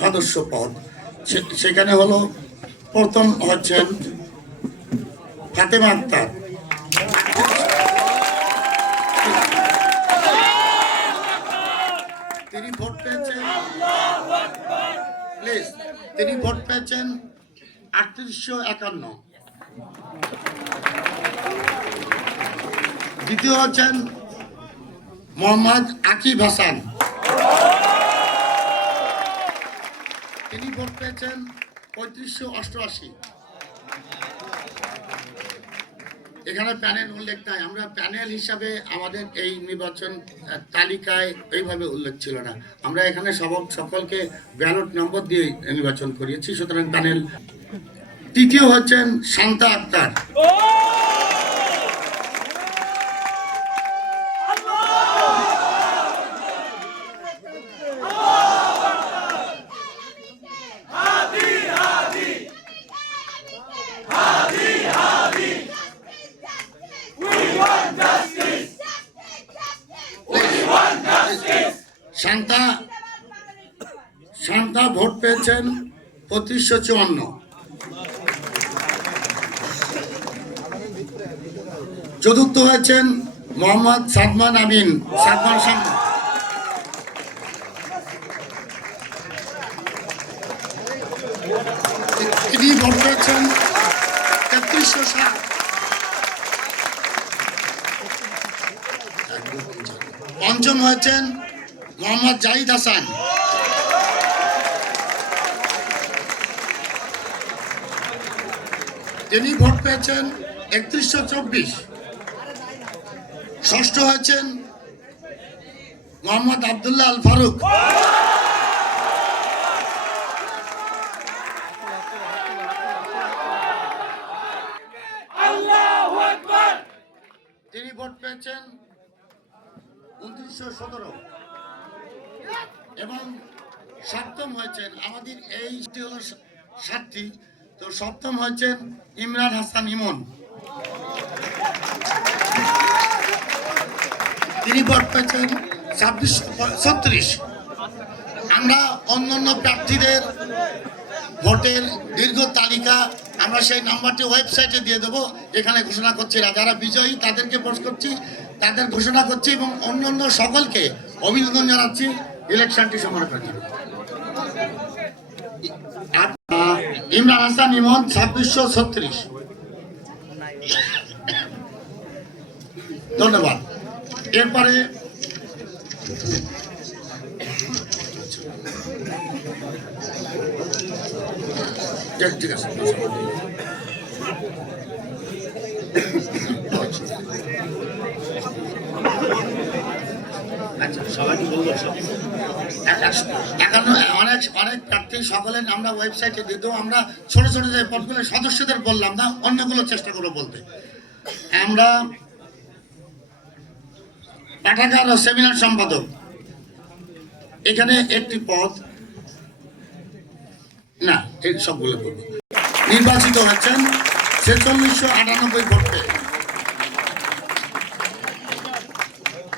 সদস্য পদ সেখানে হলো প্রথম হচ্ছেন ফাতেমা আক্তার। তিনি ভোট পেয়েছেন প্লিজ তিনি ভোট পেয়েছেন 3851। দ্বিতীয় হচ্ছেন মোহাম্মদ আকিব হাসান, তিনি ভোট পেয়েছেন 3588। এখানে প্যানেল উল্লেখ নাই, আমরা প্যানেল হিসাবে আমাদের এই নির্বাচন তালিকায় এইভাবে উল্লেখ ছিল না। আমরা এখানে সকলকে ব্যালট নম্বর দিয়ে নির্বাচন করিয়েছি, সুতরাং প্যানেল। তৃতীয় হচ্ছেন শান্তা আক্তার, শান্তা ভোট পেয়েছেন 3554। চতুর্থ হয়েছেন মোহাম্মদ সাদমান আমিন, সাদমান শান্তা, তিনি ভোট পেয়েছেন 3307। পঞ্চম হয়েছেন মোহাম্মদ জাহিদ হাসান, তিনি ভোট পেয়েছেন 3124। ষষ্ঠ হয়েছেন মোহাম্মদ আবদুল্লাহ আল ফারুক, তিনি ভোট পেয়েছেন 2917। এবং সপ্তম হয়েছেন, আমাদের এই হলো 7টি, তো সপ্তম হয়েছেন ইমরান হাসান ইমন, তিনি ভোট পেয়েছেন 2636। আমরা অন্যান্য প্রার্থীদের ভোটের দীর্ঘ তালিকা আমরা সেই নাম্বারটি ওয়েবসাইটে দিয়ে দেবো, এখানে ঘোষণা করছি না। যারা বিজয়ী তাদেরকে পোস্ট করছি, তাদের ঘোষণা করছি এবং অন্যান্য সকলকে অভিনন্দন জানাচ্ছি ইলেকশনটি সফল করার জন্য। ইমরান হাসান ইমন 2636। ধন্যবাদ। এরপরে ঠিক আছে, অনেক প্রার্থী সকলের আমরা ওয়েবসাইটে দিয়ে দেবো। আমরা ছোট ছোট যে পদগুলো সদস্যদের বললাম না, অন্যগুলো চেষ্টা করবো বলতে। আমরা পাঠাগার ও সেমিনার সম্পাদক, এখানে একটি পদ না, এই সবগুলো বলবো। নির্বাচিত হচ্ছেন 4698 ভোট পেয়ে।